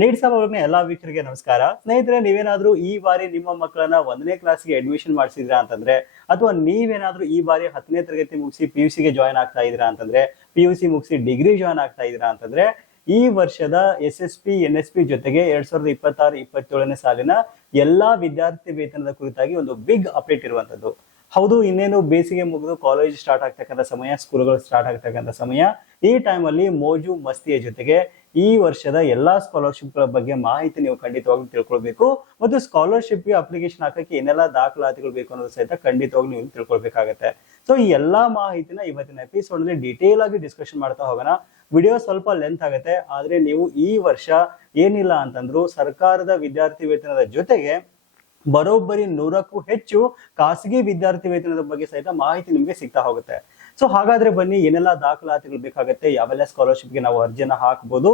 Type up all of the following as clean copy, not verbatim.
Needs ಅವಾಗ್ನ ಎಲ್ಲಾ ವೀಕ್ಷಕರಿಗೆ ನಮಸ್ಕಾರ. ಸ್ನೇಹಿತರೆ, ನೀವೇನಾದ್ರೂ ಈ ಬಾರಿ ನಿಮ್ಮ ಮಕ್ಕಳನ್ನ 1ನೇ ಕ್ಲಾಸ್ಗೆ ಅಡ್ಮಿಷನ್ ಮಾಡಿಸಿದ್ರಾ ಅಂತಂದ್ರೆ, ಅಥವಾ ನೀವೇನಾದ್ರೂ ಈ ಬಾರಿ 10ನೇ ತರಗತಿ ಮುಗಿಸಿ PUC ಗೆ ಜಾಯ್ನ್ ಆಗ್ತಾ ಇದೀರಾ ಅಂತಂದ್ರೆ, PUC ಮುಗಿಸಿ ಡಿಗ್ರಿ ಜಾಯ್ನ್ ಆಗ್ತಾ ಇದೀರಾ ಅಂತಂದ್ರೆ, ಈ ವರ್ಷದ SSP NSP ಜೊತೆಗೆ 2026-27ನೇ ಸಾಲಿನ ಎಲ್ಲಾ ವಿದ್ಯಾರ್ಥಿ ವೇತನದ ಕುರಿತಾಗಿ ಒಂದು ಬಿಗ್ ಅಪ್ಡೇಟ್ ಇರುವಂತದ್ದು. ಹೌದು, ಇನ್ನೇನು ಬೇಸಿಗೆ ಮುಗಿದು ಕಾಲೇಜ್ ಸ್ಟಾರ್ಟ್ ಆಗ್ತಕ್ಕಂಥ ಸಮಯ, ಸ್ಕೂಲ್ಗಳು ಸ್ಟಾರ್ಟ್ ಆಗ್ತಕ್ಕಂಥ ಸಮಯ. ಈ ಟೈಮ್ ಅಲ್ಲಿ ಮೋಜು ಮಸ್ತಿಯ ಜೊತೆಗೆ ಈ ವರ್ಷದ ಎಲ್ಲಾ ಸ್ಕಾಲರ್ಶಿಪ್ ಗಳ ಬಗ್ಗೆ ಮಾಹಿತಿ ನೀವು ಖಂಡಿತವಾಗ್ಲೂ ತಿಳ್ಕೊಳ್ಬೇಕು. ಮತ್ತು ಸ್ಕಾಲರ್ಶಿಪ್ ಗೆ ಅಪ್ಲಿಕೇಶನ್ ಹಾಕಕ್ಕೆ ಏನೆಲ್ಲ ದಾಖಲಾತಿಗಳು ಬೇಕು ಅನ್ನೋದು ಸಹಿತ ಖಂಡಿತವಾಗ್ಲೂ ನೀವು ತಿಳ್ಕೊಳ್ಬೇಕಾಗತ್ತೆ. ಸೊ ಈ ಎಲ್ಲಾ ಮಾಹಿತಿನ ಇವತ್ತಿನ ಎಪಿಸೋಡ್ ನಲ್ಲಿ ಡೀಟೇಲ್ ಆಗಿ ಡಿಸ್ಕಷನ್ ಮಾಡ್ತಾ ಹೋಗೋಣ. ವಿಡಿಯೋ ಸ್ವಲ್ಪ ಲೆಂತ್ ಆಗುತ್ತೆ, ಆದ್ರೆ ನೀವು ಈ ವರ್ಷ ಏನಿಲ್ಲ ಅಂತಂದ್ರು ಸರ್ಕಾರದ ವಿದ್ಯಾರ್ಥಿ ವೇತನದ ಜೊತೆಗೆ ಬರೋಬ್ಬರಿ 100ಕ್ಕೂ ಹೆಚ್ಚು ಖಾಸಗಿ ವಿದ್ಯಾರ್ಥಿ ವೇತನದ ಬಗ್ಗೆ ಸಹಿತ ಮಾಹಿತಿ ನಿಮ್ಗೆ ಸಿಗ್ತಾ ಹೋಗುತ್ತೆ. ಸೊ ಹಾಗಾದ್ರೆ ಬನ್ನಿ, ಏನೆಲ್ಲ ದಾಖಲಾತಿಗಳು ಬೇಕಾಗುತ್ತೆ, ಯಾವೆಲ್ಲ ಸ್ಕಾಲರ್ಶಿಪ್ ಗೆ ನಾವು ಅರ್ಜಿನ ಹಾಕಬಹುದು,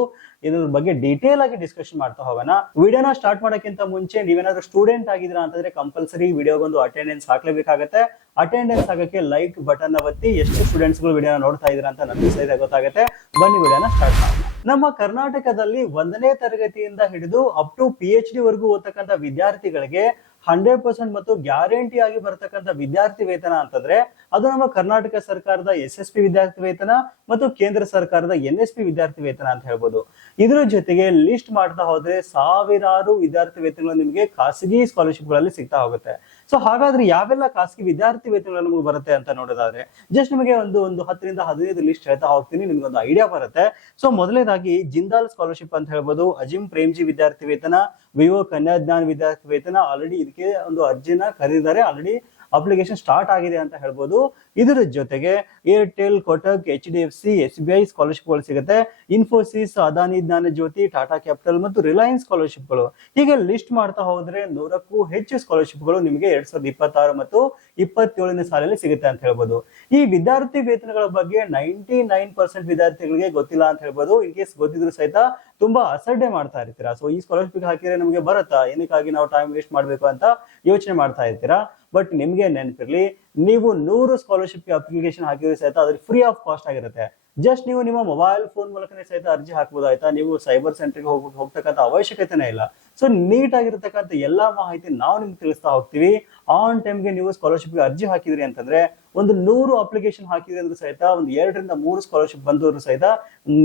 ಇದ್ರ ಬಗ್ಗೆ ಡೀಟೇಲ್ ಆಗಿ ಡಿಸ್ಕಷನ್ ಮಾಡ್ತಾ ಹೋಗೋಣ. ವಿಡಿಯೋನ ಸ್ಟಾರ್ಟ್ ಮಾಡೋಕ್ಕಿಂತ ಮುಂಚೆ ನೀವೇನಾದ್ರೂ ಸ್ಟೂಡೆಂಟ್ ಆಗಿದ್ದೀರಾ ಅಂತಂದ್ರೆ ಕಂಪಲ್ಸರಿ ವಿಡಿಯೋಗೊಂದು ಅಟೆಂಡೆನ್ಸ್ ಹಾಕ್ಲೇಬೇಕಾಗತ್ತೆ. ಅಟೆಂಡೆನ್ಸ್ ಆಗಕ್ಕೆ ಲೈಕ್ ಬಟನ್ ಒತ್ತಿ ಎಷ್ಟು ಸ್ಟೂಡೆಂಟ್ಸ್ ಗಳು ವಿಡಿಯೋನ ನೋಡ್ತಾ ಇದೀರಾ ಅಂತ ನನಗೆ ಸಹಿತ ಗೊತ್ತಾಗುತ್ತೆ. ಬನ್ನಿ ವಿಡಿಯೋನ ಸ್ಟಾರ್ಟ್ ಮಾಡೋಣ. ನಮ್ಮ ಕರ್ನಾಟಕದಲ್ಲಿ 1ನೇ ತರಗತಿಯಿಂದ ಹಿಡಿದು ಅಪ್ ಟು PhD ವರೆಗೂ ಓದ್ತಕ್ಕಂಥ ವಿದ್ಯಾರ್ಥಿಗಳಿಗೆ 100% ಮತ್ತು ಗ್ಯಾರಂಟಿ ಆಗಿ ಬರ್ತಕ್ಕಂಥ ವಿದ್ಯಾರ್ಥಿ ವೇತನ ಅಂತಂದ್ರೆ ಅದು ನಮ್ಮ ಕರ್ನಾಟಕ ಸರ್ಕಾರದ SSP ವಿದ್ಯಾರ್ಥಿ ವೇತನ ಮತ್ತು ಕೇಂದ್ರ ಸರ್ಕಾರದ NSP ವಿದ್ಯಾರ್ಥಿ ವೇತನ ಅಂತ ಹೇಳ್ಬೋದು. ಇದ್ರ ಜೊತೆಗೆ ಲಿಸ್ಟ್ ಮಾಡ್ತಾ ಹೋದ್ರೆ ಸಾವಿರಾರು ವಿದ್ಯಾರ್ಥಿ ವೇತನಗಳು ನಿಮಗೆ ಖಾಸಗಿ ಸ್ಕಾಲರ್ಶಿಪ್ ಗಳಲ್ಲಿ ಸಿಗ್ತಾ ಹೋಗುತ್ತೆ. ಸೊ ಹಾಗಾದ್ರೆ ಯಾವೆಲ್ಲ ಖಾಸಗಿ ವಿದ್ಯಾರ್ಥಿ ವೇತನಗಳು ನಮಗೆ ಬರುತ್ತೆ ಅಂತ ನೋಡೋದಾದ್ರೆ ಜಸ್ಟ್ ನಿಮಗೆ ಒಂದು 10ರಿಂದ 15 ಲಿಸ್ಟ್ ಹೇಳ್ತಾ ಹೋಗ್ತೀನಿ, ನಿಮ್ಗೆ ಒಂದು ಐಡಿಯಾ ಬರುತ್ತೆ. ಸೊ ಮೊದಲನೇದಾಗಿ ಜಿಂದಾಲ್ ಸ್ಕಾಲರ್ಶಿಪ್ ಅಂತ ಹೇಳ್ಬೋದು, ಅಜಿಂ ಪ್ರೇಮ್ಜಿ ವಿದ್ಯಾರ್ಥಿ ವೇತನ, ವಿವೋ ಕನ್ಯಾಜ್ಞಾನ್ ವಿದ್ಯಾರ್ಥಿ ವೇತನ. ಆಲ್ರೆಡಿ ಇದಕ್ಕೆ ಒಂದು ಅರ್ಜಿನ ಕರೆದಿದ್ದಾರೆ, ಆಲ್ರೆಡಿ ಅಪ್ಲಿಕೇಶನ್ ಸ್ಟಾರ್ಟ್ ಆಗಿದೆ ಅಂತ ಹೇಳ್ಬೋದು. ಇದರ ಜೊತೆಗೆ Airtel, Kotak, HDFC, SBI scholarship ಗಳು ಸಿಗುತ್ತೆ. ಇನ್ಫೋಸಿಸ್, ಅದಾನಿ ಜ್ಞಾನ ಜ್ಯೋತಿ, ಟಾಟಾ ಕ್ಯಾಪಿಟಲ್ ಮತ್ತು ರಿಲಯನ್ಸ್ ಸ್ಕಾಲರ್ಶಿಪ್ ಗಳು. ಹೀಗೆ ಲಿಸ್ಟ್ ಮಾಡ್ತಾ ಹೋದ್ರೆ 100ಕ್ಕೂ ಹೆಚ್ಚು ಸ್ಕಾಲರ್ಶಿಪ್ ಗಳು ನಿಮಗೆ 2026 ಮತ್ತು 27ನೇ ಸಾಲಲ್ಲಿ ಸಿಗುತ್ತೆ ಅಂತ ಹೇಳ್ಬೋದು. ಈ ವಿದ್ಯಾರ್ಥಿ ವೇತನಗಳ ಬಗ್ಗೆ 99% ವಿದ್ಯಾರ್ಥಿಗಳಿಗೆ ಗೊತ್ತಿಲ್ಲ ಅಂತ ಹೇಳ್ಬೋದು. ಇನ್ ಕೇಸ್ ಗೊತ್ತಿದ್ರು ಸಹಿತ ತುಂಬಾ ಅಸಡ್ಡೆ ಮಾಡ್ತಾ ಇರ್ತೀರಾ. ಸೊ ಈ ಸ್ಕಾಲರ್ಶಿಪ್ ಹಾಕಿದ್ರೆ ನಮಗೆ ಬರುತ್ತಾ, ಏನಕ್ಕಾಗಿ ನಾವು ಟೈಮ್ ವೇಸ್ಟ್ ಮಾಡ್ಬೇಕು ಅಂತ ಯೋಚನೆ ಮಾಡ್ತಾ ಇರ್ತೀರಾ. ಬಟ್ ನಿಮ್ಗೆ ನೆನಪಿರ್ಲಿ, ನೀವು 100 ಸ್ಕಾಲರ್ಶಿಪ್ ಅಪ್ಲಿಕೇಶನ್ ಹಾಕಿದ್ರೆ ಸಹಿತ ಅದ್ರ ಫ್ರೀ ಆಫ್ ಕಾಸ್ಟ್ ಆಗಿರುತ್ತೆ. ಜಸ್ಟ್ ನೀವು ನಿಮ್ಮ ಮೊಬೈಲ್ ಫೋನ್ ಮೂಲಕನೇ ಸಹಿತ ಅರ್ಜಿ ಹಾಕ್ಬೋದು. ಆಯ್ತಾ, ನೀವು ಸೈಬರ್ ಸೆಂಟರ್ಗೆ ಹೋಗ್ತಕ್ಕಂಥ ಅವಶ್ಯಕತೆನೇ ಇಲ್ಲ. ಸೊ ನೀಟ್ ಆಗಿರತಕ್ಕಂಥ ಎಲ್ಲಾ ಮಾಹಿತಿ ನಾವು ನಿಮ್ಗೆ ತಿಳಿಸ್ತಾ ಹೋಗ್ತೀವಿ. ಆನ್ ಟೈಮ್ಗೆ ನೀವು ಸ್ಕಾಲರ್ಶಿಪ್ ಅರ್ಜಿ ಹಾಕಿದ್ರಿ ಅಂತಂದ್ರೆ ಒಂದು 100 ಅಪ್ಲಿಕೇಶನ್ ಹಾಕಿದ್ರೆ ಅಂದ್ರೂ ಸಹಿತ ಒಂದು 2ರಿಂದ 3 ಸ್ಕಾಲರ್ಶಿಪ್ ಬಂದವರು ಸಹಿತ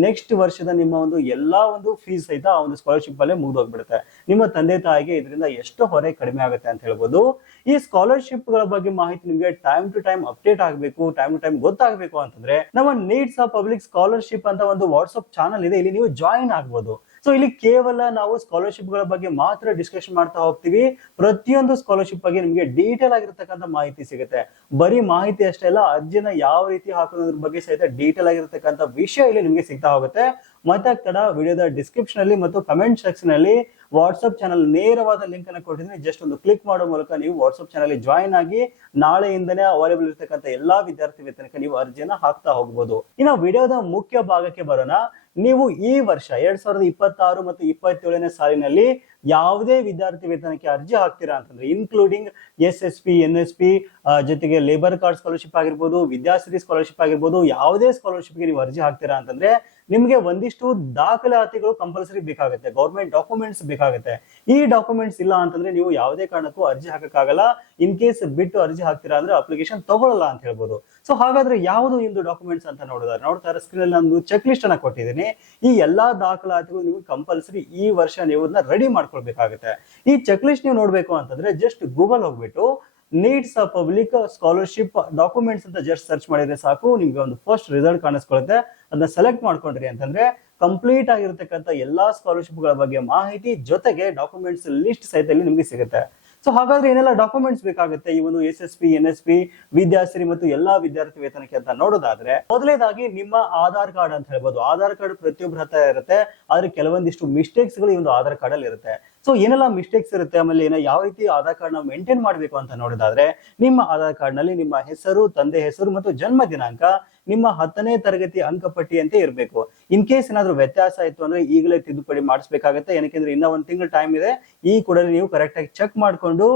ನೆಕ್ಸ್ಟ್ ವರ್ಷದ ನಿಮ್ಮ ಒಂದು ಎಲ್ಲಾ ಒಂದು ಫೀಸ್ ಸಹಿತ ಆ ಒಂದು ಸ್ಕಾಲರ್ಶಿಪ್ ಅಲ್ಲೇ ಮುಗಿದೋಗ್ಬಿಡುತ್ತೆ. ನಿಮ್ಮ ತಂದೆ ತಾಯಿಗೆ ಇದರಿಂದ ಎಷ್ಟು ಹೊರೆ ಕಡಿಮೆ ಆಗುತ್ತೆ ಅಂತ ಹೇಳ್ಬೋದು. ಈ ಸ್ಕಾಲರ್ಶಿಪ್ ಗಳ ಬಗ್ಗೆ ಮಾಹಿತಿ ನಿಮ್ಗೆ ಟೈಮ್ ಟು ಟೈಮ್ ಅಪ್ಡೇಟ್ ಆಗಬೇಕು, ಟೈಮ್ ಟು ಟೈಮ್ ಗೊತ್ತಾಗಬೇಕು ಅಂತಂದ್ರೆ ನಮ್ಮ ನೀಡ್ಸ್ ಆಫ್ ಪಬ್ಲಿಕ್ ಸ್ಕಾಲರ್ಶಿಪ್ ಅಂತ ಒಂದು ವಾಟ್ಸ್ಆಪ್ ಚಾನಲ್ ಇದೆ, ಇಲ್ಲಿ ನೀವು ಜಾಯಿನ್ ಆಗ್ಬೋದು. ಸೊ ಇಲ್ಲಿ ಕೇವಲ ನಾವು ಸ್ಕಾಲರ್ಶಿಪ್ ಗಳ ಬಗ್ಗೆ ಮಾತ್ರ ಡಿಸ್ಕಷನ್ ಮಾಡ್ತಾ ಹೋಗ್ತೀವಿ. ಪ್ರತಿಯೊಂದು ಸ್ಕಾಲರ್ಶಿಪ್ ಬಗ್ಗೆ ನಿಮಗೆ ಡೀಟೇಲ್ ಆಗಿರತಕ್ಕಂಥ ಮಾಹಿತಿ ಸಿಗುತ್ತೆ. ಬರೀ ಮಾಹಿತಿ ಅಷ್ಟೇ ಅಲ್ಲ, ಅರ್ಜಿನ ಯಾವ ರೀತಿ ಹಾಕೋದ್ರ ಬಗ್ಗೆ ಸಹಿತ ಡೀಟೇಲ್ ಆಗಿರತಕ್ಕಂಥ ವಿಷಯ ಇಲ್ಲಿ ನಿಮಗೆ ಸಿಗ್ತಾ ಹೋಗುತ್ತೆ. ಮತ್ತೆ ತಡ ವಿಡಿಯೋದ ಡಿಸ್ಕ್ರಿಪ್ಷನ್ ಅಲ್ಲಿ ಮತ್ತು ಕಮೆಂಟ್ ಸೆಕ್ಷನ್ ಅಲ್ಲಿ ವಾಟ್ಸ್ಆಪ್ ಚಾನಲ್ ನೇರವಾದ ಲಿಂಕ್ ಅನ್ನು ಕೊಟ್ಟಿದ್ದೀನಿ. ಜಸ್ಟ್ ಒಂದು ಕ್ಲಿಕ್ ಮಾಡೋ ಮೂಲಕ ನೀವು ವಾಟ್ಸ್ಆಪ್ ಚಾನಲ್ ಜಾಯಿನ್ ಆಗಿ ನಾಳೆಯಿಂದನೇ ಅವೈಲೇಬಲ್ ಇರತಕ್ಕಂಥ ಎಲ್ಲಾ ವಿದ್ಯಾರ್ಥಿ ವೇತನಕ್ಕೆ ನೀವು ಅರ್ಜಿಯನ್ನ ಹಾಕ್ತಾ ಹೋಗ್ಬೋದು. ಇನ್ನು ವಿಡಿಯೋದ ಮುಖ್ಯ ಭಾಗಕ್ಕೆ ಬರೋಣ. ನೀವು ಈ ವರ್ಷ 2026 ಮತ್ತು 27ನೇ ಸಾಲಿನಲ್ಲಿ ಯಾವುದೇ ವಿದ್ಯಾರ್ಥಿ ವೇತನಕ್ಕೆ ಅರ್ಜಿ ಹಾಕ್ತೀರಾ ಅಂತಂದ್ರೆ ಇನ್ಕ್ಲೂಡಿಂಗ್ SSP NSP ಜೊತೆಗೆ ಲೇಬರ್ ಕಾರ್ಡ್ ಸ್ಕಾಲರ್ಶಿಪ್ ಆಗಿರ್ಬೋದು, ವಿದ್ಯಾಶ್ರೀ ಸ್ಕಾಲರ್ಶಿಪ್ ಆಗಿರ್ಬೋದು, ಯಾವುದೇ ಸ್ಕಾಲರ್ಶಿಪ್ಗೆ ನೀವು ಅರ್ಜಿ ಹಾಕ್ತೀರಾ ಅಂತಂದ್ರೆ ನಿಮ್ಗೆ ಒಂದಿಷ್ಟು ದಾಖಲಾತಿಗಳು ಕಂಪಲ್ಸರಿ ಬೇಕಾಗುತ್ತೆ, ಗೌರ್ಮೆಂಟ್ ಡಾಕ್ಯುಮೆಂಟ್ಸ್ ಬೇಕಾಗುತ್ತೆ. ಈ ಡಾಕ್ಯುಮೆಂಟ್ಸ್ ಇಲ್ಲ ಅಂತಂದ್ರೆ ನೀವು ಯಾವುದೇ ಕಾರಣಕ್ಕೂ ಅರ್ಜಿ ಹಾಕಕ್ಕಾಗಲ್ಲ. ಇನ್ ಕೇಸ್ ಬಿಟ್ಟು ಅರ್ಜಿ ಹಾಕ್ತೀರಾ ಅಂದ್ರೆ ಅಪ್ಲಿಕೇಶನ್ ತಗೊಳ್ಳಲ್ಲ ಅಂತ ಹೇಳ್ಬೋದು. ಸೊ ಹಾಗಾದ್ರೆ ಯಾವುದು ಇಂದು ಡಾಕ್ಯುಮೆಂಟ್ಸ್ ಅಂತ ನೋಡ್ತಾರೆ ಸ್ಕ್ರೀನ್ ಅಲ್ಲಿ ನಾನು ಚೆಕ್ ಲಿಸ್ಟ್ ಅನ್ನ ಕೊಟ್ಟಿದ್ದೀನಿ. ಈ ಎಲ್ಲಾ ದಾಖಲಾತಿಗಳು ನೀವು ಕಂಪಲ್ಸರಿ ಈ ವರ್ಷ ನೀವು ರೆಡಿ ಮಾಡ್ಕೊಳ್ಬೇಕಾಗುತ್ತೆ. ಈ ಚೆಕ್ ಲಿಸ್ಟ್ ನೀವು ನೋಡ್ಬೇಕು ಅಂತಂದ್ರೆ ಜಸ್ಟ್ ಗೂಗಲ್ ಹೋಗ್ಬಿಟ್ಟು needs of public scholarship documents ಅಂತ ಜಸ್ಟ್ ಸರ್ಚ್ ಮಾಡಿದ್ರೆ ಸಾಕು, ನಿಮ್ಗೆ ಒಂದು ಫಸ್ಟ್ ರಿಸಲ್ಟ್ ಕಾಣಿಸ್ಕೊಳ್ಳುತ್ತೆ. ಅದನ್ನ ಸೆಲೆಕ್ಟ್ ಮಾಡ್ಕೊಂಡ್ರಿ ಅಂತಂದ್ರೆ ಕಂಪ್ಲೀಟ್ ಆಗಿರತಕ್ಕಂಥ ಎಲ್ಲಾ ಸ್ಕಾಲರ್ಶಿಪ್ ಗಳ ಬಗ್ಗೆ ಮಾಹಿತಿ ಜೊತೆಗೆ ಡಾಕ್ಯುಮೆಂಟ್ಸ್ ಲಿಸ್ಟ್ ಸಹಿತ ಇಲ್ಲಿ ನಿಮ್ಗೆ ಸಿಗುತ್ತೆ. ಸೊ ಹಾಗಾದ್ರೆ ಏನೆಲ್ಲ ಡಾಕ್ಯುಮೆಂಟ್ಸ್ ಬೇಕಾಗುತ್ತೆ ಈ ಒಂದು SSP NSP ವಿದ್ಯಾಶ್ರೀ ಮತ್ತು ಎಲ್ಲಾ ವಿದ್ಯಾರ್ಥಿ ವೇತನಕ್ಕೆ ಅಂತ ನೋಡೋದಾದ್ರೆ ಮೊದಲನೇದಾಗಿ ನಿಮ್ಮ ಆಧಾರ್ ಕಾರ್ಡ್ ಅಂತ ಹೇಳ್ಬೋದು. ಆಧಾರ್ ಕಾರ್ಡ್ ಪ್ರತಿಯೊಬ್ಬರ ಹತ್ರ ಇರುತ್ತೆ, ಆದ್ರೆ ಕೆಲವೊಂದಿಷ್ಟು ಮಿಸ್ಟೇಕ್ಸ್ ಗಳು ಈ ಒಂದು ಆಧಾರ್ ಕಾರ್ಡ್ ಅಲ್ಲಿ ಇರುತ್ತೆ. ಸೊ ಏನೆಲ್ಲ ಮಿಸ್ಟೇಕ್ಸ್ ಇರುತ್ತೆ, ಆಮೇಲೆ ಯಾವ ರೀತಿ ಆಧಾರ್ ಕಾರ್ಡ್ ನಾವು ಮೇಂಟೈನ್ ಮಾಡ್ಬೇಕು ಅಂತ ನೋಡೋದಾದ್ರೆ ನಿಮ್ಮ ಆಧಾರ್ ಕಾರ್ಡ್ ನಲ್ಲಿ ನಿಮ್ಮ ಹೆಸರು, ತಂದೆ ಹೆಸರು ಮತ್ತು ಜನ್ಮ ದಿನಾಂಕ ನಿಮ್ಮ 10ನೇ ತರಗತಿ ಅಂಕಪಟ್ಟಿಯಂತೆ ಇರಬೇಕು. ಇನ್ ಕೇಸ್ ಏನಾದ್ರೂ ವ್ಯತ್ಯಾಸ ಆಯ್ತು ಅಂದ್ರೆ ಈಗಲೇ ತಿದ್ದುಪಡಿ ಮಾಡಿಸ್ಬೇಕಾಗತ್ತೆ. ಏನಕ್ಕೆ ಇನ್ನ 1 ತಿಂಗಳು ಟೈಮ್ ಇದೆ. ಈ ಕೂಡಲೇ ನೀವು ಕರೆಕ್ಟ್ ಆಗಿ ಚೆಕ್ ಮಾಡ್ಕೊಂಡು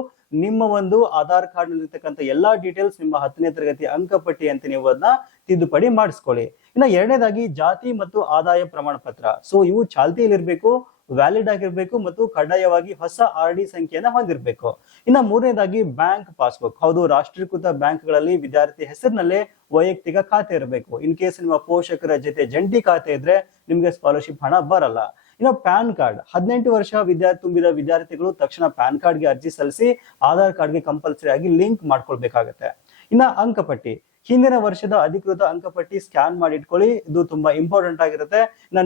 ನಿಮ್ಮ ಒಂದು ಆಧಾರ್ ಕಾರ್ಡ್ ನಲ್ಲಿ ಇರ್ತಕ್ಕಂಥ ಎಲ್ಲಾ ಡೀಟೇಲ್ಸ್ ನಿಮ್ಮ 10ನೇ ತರಗತಿ ಅಂಕಪಟ್ಟಿ ಅಂತ ನೀವು ಅದನ್ನ ತಿದ್ದುಪಡಿ ಮಾಡಿಸ್ಕೊಳ್ಳಿ. ಇನ್ನ ಎರಡನೇದಾಗಿ ಜಾತಿ ಮತ್ತು ಆದಾಯ ಪ್ರಮಾಣ ಪತ್ರ. ಸೊ ಇವು ಚಾಲ್ತಿಯಲ್ಲಿ ಇರಬೇಕು. ವ್ಯಾಲಿಡ್ ಆಗಿರ್ಬೇಕು ಮತ್ತು ಕಡ್ಡಾಯವಾಗಿ ಹೊಸ RD ಸಂಖ್ಯೆಯನ್ನ ಹೊಂದಿರಬೇಕು. ಇನ್ನ ಮೂರನೇದಾಗಿ ಬ್ಯಾಂಕ್ ಪಾಸ್ಬುಕ್. ಹೌದು, ರಾಷ್ಟ್ರೀಕೃತ ಬ್ಯಾಂಕ್ಗಳಲ್ಲಿ ವಿದ್ಯಾರ್ಥಿ ಹೆಸರಿನಲ್ಲೇ ವೈಯಕ್ತಿಕ ಖಾತೆ ಇರಬೇಕು. ಇನ್ ಕೇಸ್ ನಿಮ್ಮ ಪೋಷಕರ ಜೊತೆ ಜಂಟಿ ಖಾತೆ ಇದ್ರೆ ನಿಮ್ಗೆ ಸ್ಕಾಲರ್ಶಿಪ್ ಹಣ ಬರಲ್ಲ. ಇನ್ನು ಪ್ಯಾನ್ ಕಾರ್ಡ್. 18 ವರ್ಷ ತುಂಬಿದ ವಿದ್ಯಾರ್ಥಿಗಳು ತಕ್ಷಣ ಪ್ಯಾನ್ ಕಾರ್ಡ್ಗೆ ಅರ್ಜಿ ಸಲ್ಲಿಸಿ ಆಧಾರ್ ಕಾರ್ಡ್ಗೆ ಕಂಪಲ್ಸರಿ ಆಗಿ ಲಿಂಕ್ ಮಾಡ್ಕೊಳ್ಬೇಕಾಗತ್ತೆ. ಇನ್ನ ಅಂಕಪಟ್ಟಿ. ಹಿಂದಿನ ವರ್ಷದ ಅಧಿಕೃತ ಅಂಕಪಟ್ಟಿ ಸ್ಕ್ಯಾನ್ ಮಾಡಿ ಇಟ್ಕೊಳ್ಳಿ, ಇದು ತುಂಬಾ ಇಂಪಾರ್ಟೆಂಟ್ ಆಗಿರುತ್ತೆ.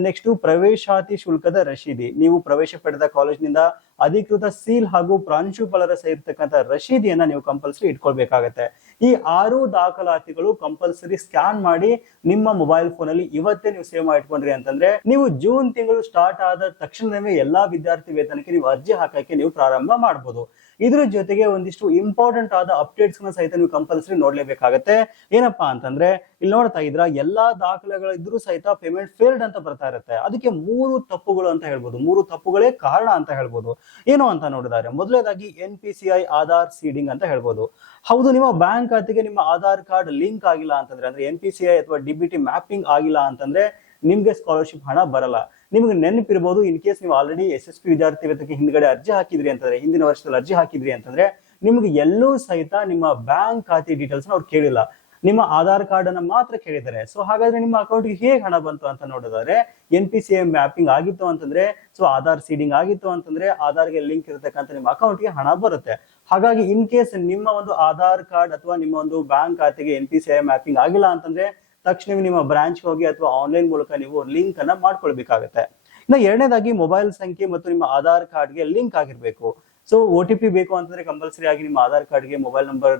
ನೆಕ್ಸ್ಟ್ ಪ್ರವೇಶಾತಿ ಶುಲ್ಕದ ರಶೀದಿ. ನೀವು ಪ್ರವೇಶ ಪಡೆದ ಕಾಲೇಜಿನಿಂದ ಅಧಿಕೃತ ಸೀಲ್ ಹಾಗೂ ಪ್ರಾಂಶುಪಾಲರ ಸಹಿ ಇರ್ತಕ್ಕಂಥ ರಶೀದಿಯನ್ನ ನೀವು ಕಂಪಲ್ಸರಿ ಇಟ್ಕೊಳ್ಬೇಕಾಗತ್ತೆ. ಈ 6 ದಾಖಲಾತಿಗಳು ಕಂಪಲ್ಸರಿ ಸ್ಕ್ಯಾನ್ ಮಾಡಿ ನಿಮ್ಮ ಮೊಬೈಲ್ ಫೋನ್ ಅಲ್ಲಿ ಇವತ್ತೇ ನೀವು ಸೇವ್ ಮಾಡಿ ಇಟ್ಕೊಂಡ್ರಿ ಅಂತಂದ್ರೆ ನೀವು ಜೂನ್ ತಿಂಗಳು ಸ್ಟಾರ್ಟ್ ಆದ ತಕ್ಷಣವೇ ಎಲ್ಲಾ ವಿದ್ಯಾರ್ಥಿ ವೇತನಕ್ಕೆ ನೀವು ಅರ್ಜಿ ಹಾಕಕ್ಕೆ ನೀವು ಪ್ರಾರಂಭ ಮಾಡಬಹುದು. ಇದ್ರ ಜೊತೆಗೆ ಒಂದಿಷ್ಟು ಇಂಪಾರ್ಟೆಂಟ್ ಆದ ಅಪ್ಡೇಟ್ಸ್ ಸಹಿತ ನೀವು ಕಂಪಲ್ಸರಿ ನೋಡ್ಲೇಬೇಕಾಗತ್ತೆ. ಏನಪ್ಪಾ ಅಂತಂದ್ರೆ ಇಲ್ಲಿ ನೋಡ್ತಾ ಇದ್ರ ಎಲ್ಲಾ ದಾಖಲೆಗಳಿದ್ರು ಸಹಿತ ಪೇಮೆಂಟ್ ಫೇಲ್ಡ್ ಅಂತ ಬರ್ತಾ ಇರುತ್ತೆ. ಅದಕ್ಕೆ 3 ತಪ್ಪುಗಳು ಅಂತ ಹೇಳ್ಬೋದು, 3 ತಪ್ಪುಗಳೇ ಕಾರಣ ಅಂತ ಹೇಳ್ಬೋದು. ಏನು ಅಂತ ನೋಡಿದ್ರೆ ಮೊದಲನೇದಾಗಿ NPCI ಆಧಾರ್ ಸೀಡಿಂಗ್ ಅಂತ ಹೇಳ್ಬೋದು. ಹೌದು, ನಿಮ್ಮ ಬ್ಯಾಂಕ್ ಖಾತೆಗೆ ನಿಮ್ಮ ಆಧಾರ್ ಕಾರ್ಡ್ ಲಿಂಕ್ ಆಗಿಲ್ಲ ಅಂತಂದ್ರೆ ಅಂದ್ರೆ NPCI ಅಥವಾ DBT ಮ್ಯಾಪಿಂಗ್ ಆಗಿಲ್ಲ ಅಂತಂದ್ರೆ ನಿಮ್ಗೆ ಸ್ಕಾಲರ್ಶಿಪ್ ಹಣ ಬರಲ್ಲ. ನಿಮ್ಗೆ ನೆನಪಿರ್ಬೋದು, ಇನ್ ಕೇಸ್ ನೀವು ಆಲ್ರೆಡಿ SSP ವಿದ್ಯಾರ್ಥಿ ವೇತನಕ್ಕೆ ಹಿಂದ್ಗಡೆ ಅರ್ಜಿ ಹಾಕಿದ್ರಿ ಅಂತಂದ್ರೆ, ಹಿಂದಿನ ವರ್ಷದಲ್ಲಿ ಅರ್ಜಿ ಹಾಕಿದ್ರಿ ಅಂತಂದ್ರೆ ನಿಮ್ಗೆ ಎಲ್ಲೂ ಸಹಿತ ನಿಮ್ಮ ಬ್ಯಾಂಕ್ ಖಾತೆ ಡೀಟೇಲ್ಸ್ ಅವ್ರು ಕೇಳಿಲ್ಲ, ನಿಮ್ಮ ಆಧಾರ್ ಕಾರ್ಡ್ ಅನ್ನ ಮಾತ್ರ ಕೇಳಿದ್ದಾರೆ. ಸೊ ಹಾಗಾದ್ರೆ ನಿಮ್ಮ ಅಕೌಂಟ್ಗೆ ಹೇಗೆ ಹಣ ಬಂತು ಅಂತ ನೋಡಿದ್ರೆ NPCI ಮ್ಯಾಪಿಂಗ್ ಆಗಿತ್ತು ಅಂತಂದ್ರೆ, ಸೊ ಆಧಾರ್ ಸೀಡಿಂಗ್ ಆಗಿತ್ತು ಅಂತಂದ್ರೆ ಆಧಾರ್ಗೆ ಲಿಂಕ್ ಇರತಕ್ಕಂಥ ನಿಮ್ಮ ಅಕೌಂಟ್ಗೆ ಹಣ ಬರುತ್ತೆ. ಹಾಗಾಗಿ ಇನ್ ಕೇಸ್ ನಿಮ್ಮ ಒಂದು ಆಧಾರ್ ಕಾರ್ಡ್ ಅಥವಾ ನಿಮ್ಮ ಒಂದು ಬ್ಯಾಂಕ್ ಖಾತೆಗೆ NPCI ಮ್ಯಾಪಿಂಗ್ ಆಗಿಲ್ಲ ಅಂತಂದ್ರೆ ತಕ್ಷಣವೇ ನಿಮ್ಮ ಬ್ರಾಂಚ್ ಹೋಗಿ ಅಥವಾ ಆನ್ಲೈನ್ ಮೂಲಕ ನೀವು ಲಿಂಕ್ ಅನ್ನ ಮಾಡ್ಕೊಳ್ಬೇಕಾಗತ್ತೆ. ಇನ್ನು ಎರಡನೇದಾಗಿ ಮೊಬೈಲ್ ಸಂಖ್ಯೆ ಮತ್ತು ನಿಮ್ಮ ಆಧಾರ್ ಕಾರ್ಡ್ಗೆ ಲಿಂಕ್ ಆಗಿರ್ಬೇಕು. ಸೊ OTP ಬೇಕು ಅಂತಂದ್ರೆ ಕಂಪಲ್ಸರಿ ಆಗಿ ನಿಮ್ಮ ಆಧಾರ್ ಕಾರ್ಡ್ಗೆ ಮೊಬೈಲ್ ನಂಬರ್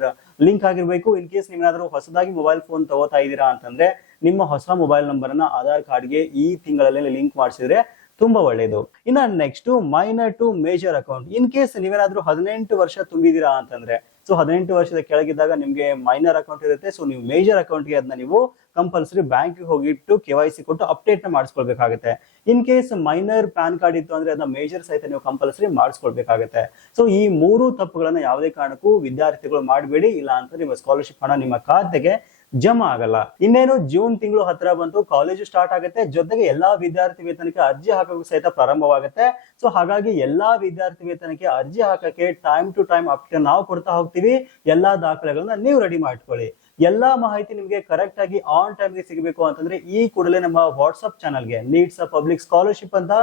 ಲಿಂಕ್ ಆಗಿರ್ಬೇಕು. ಇನ್ ಕೇಸ್ ನೀವೇನಾದ್ರೂ ಹೊಸದಾಗಿ ಮೊಬೈಲ್ ಫೋನ್ ತಗೋತಾ ಇದ್ದೀರಾ ಅಂತಂದ್ರೆ ನಿಮ್ಮ ಹೊಸ ಮೊಬೈಲ್ ನಂಬರ್ ಅನ್ನ ಆಧಾರ್ ಕಾರ್ಡ್ಗೆ ಈ ತಿಂಗಳಲ್ಲಿ ಲಿಂಕ್ ಮಾಡಿಸಿದ್ರೆ ತುಂಬಾ ಒಳ್ಳೇದು. ಇನ್ನ next minor to major account. In case ನೀವೇನಾದ್ರೂ 18 ವರ್ಷ ತುಂಬಿದೀರಾ ಅಂತಂದ್ರೆ, ಸೊ 18 ವರ್ಷದ ಕೆಳಗಿದ್ದಾಗ ನಿಮ್ಗೆ ಮೈನರ್ ಅಕೌಂಟ್ ಇರುತ್ತೆ. ಸೊ ನೀವು ಮೇಜರ್ ಅಕೌಂಟ್ಗೆ ಅದನ್ನ ನೀವು ಕಂಪಲ್ಸರಿ ಬ್ಯಾಂಕ್ಗೆ ಹೋಗಿಟ್ಟು KYC ಕೊಟ್ಟು ಅಪ್ಡೇಟ್ ನ ಮಾಡಿಸ್ಕೊಳ್ಬೇಕಾಗುತ್ತೆ. In case minor PAN card ಇತ್ತು ಅಂದ್ರೆ ಅದನ್ನ ಮೇಜರ್ ಸಹಿತ ನೀವು ಕಂಪಲ್ಸರಿ ಮಾಡಿಸ್ಕೊಳ್ಬೇಕಾಗುತ್ತೆ. ಸೊ ಈ 3 ತಪ್ಪುಗಳನ್ನ ಯಾವುದೇ ಕಾರಣಕ್ಕೂ ವಿದ್ಯಾರ್ಥಿಗಳು ಮಾಡಬೇಡಿ, ಇಲ್ಲ ಅಂತ ನಿಮ್ಮ ಸ್ಕಾಲರ್ಶಿಪ್ ಹಣ ನಿಮ್ಮ ಖಾತೆಗೆ ಜಮಾ ಆಗಲ್ಲ. ಇನ್ನೇನು ಜೂನ್ ತಿಂಗಳು ಹತ್ರ ಬಂತು, ಕಾಲೇಜು ಸ್ಟಾರ್ಟ್ ಆಗುತ್ತೆ, ಜೊತೆಗೆ ಎಲ್ಲಾ ವಿದ್ಯಾರ್ಥಿ ವೇತನಕ್ಕೆ ಅರ್ಜಿ ಹಾಕೋಕೆ ಸಹಿತ ಪ್ರಾರಂಭವಾಗುತ್ತೆ. ಸೊ ಹಾಗಾಗಿ ಎಲ್ಲಾ ವಿದ್ಯಾರ್ಥಿ ವೇತನಕ್ಕೆ ಅರ್ಜಿ ಹಾಕಕ್ಕೆ ಟೈಮ್ ಟು ಟೈಮ್ ಅಪ್ಡೇಟ್ ನಾವು ಕೊಡ್ತಾ ಹೋಗ್ತೀವಿ. ಎಲ್ಲಾ ದಾಖಲೆಗಳನ್ನ ನೀವು ರೆಡಿ ಮಾಡ್ಕೊಳ್ಳಿ. ಎಲ್ಲಾ ಮಾಹಿತಿ ನಿಮಗೆ ಕರೆಕ್ಟ್ ಆಗಿ ಆನ್ ಟೈಮ್ ಗೆ ಸಿಗಬೇಕು ಅಂತಂದ್ರೆ ಈ ಕೂಡಲೇ ನಮ್ಮ ವಾಟ್ಸ್ಆಪ್ ಚಾನಲ್ಗೆ ನೀಡ್ಸ್ ಅ ಪಬ್ಲಿಕ್ ಸ್ಕಾಲರ್ಶಿಪ್ ಅಂತ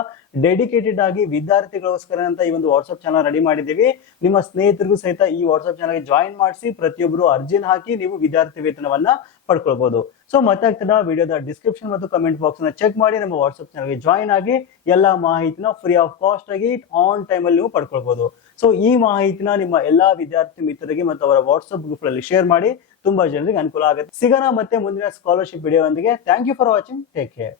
ಡೆಡಿಕೇಟೆಡ್ ಆಗಿ ವಿದ್ಯಾರ್ಥಿಗಳಿಗೋಸ್ಕರ ಅಂತ ಈ ಒಂದು ವಾಟ್ಸ್ಆಪ್ ಚಾನಲ್ ರೆಡಿ ಮಾಡಿದ್ದೀವಿ. ನಿಮ್ಮ ಸ್ನೇಹಿತರಿಗೂ ಸಹಿತ ಈ ವಾಟ್ಸ್ಆಪ್ ಚಾನಲ್ಗೆ ಜಾಯಿನ್ ಮಾಡಿಸಿ ಪ್ರತಿಯೊಬ್ಬರು ಅರ್ಜಿನ ಹಾಕಿ ನೀವು ವಿದ್ಯಾರ್ಥಿ ವೇತನವನ್ನ ಪಡ್ಕೊಳ್ಬಹುದು. ಸೊ ಮತ್ತೆ ಆಗ್ತದ ವಿಡಿಯೋದ ಡಿಸ್ಕ್ರಿಪ್ಷನ್ ಮತ್ತು ಕಮೆಂಟ್ ಬಾಕ್ಸ್ ನ ಚೆಕ್ ಮಾಡಿ ನಮ್ಮ ವಾಟ್ಸ್ಆಪ್ ಚಾನಲ್ಗೆ ಜಾಯಿನ್ ಆಗಿ ಎಲ್ಲಾ ಮಾಹಿತಿನ ಫ್ರೀ ಆಫ್ ಕಾಸ್ಟ್ ಆಗಿ ಆನ್ ಟೈಮ್ ಅಲ್ಲಿ ನೀವು ಪಡ್ಕೊಳ್ಬಹುದು. ಸೊ ಈ ಮಾಹಿತಿನ ನಿಮ್ಮ ಎಲ್ಲಾ ವಿದ್ಯಾರ್ಥಿ ಮಿತ್ರರಿಗೆ ಮತ್ತು ಅವರ ವಾಟ್ಸ್ಆಪ್ ಗ್ರೂಪ್ ಅಲ್ಲಿ ಶೇರ್ ಮಾಡಿ ತುಂಬಾ ಜನರಿಗೆ ಅನುಕೂಲ ಆಗುತ್ತೆ. ಸಿಗೋಣ ಮತ್ತೆ ಮುಂದಿನ ಸ್ಕಾಲರ್ಶಿಪ್ ವಿಡಿಯೋ ಒಂದಿಗೆ. Thank you for watching. Take care.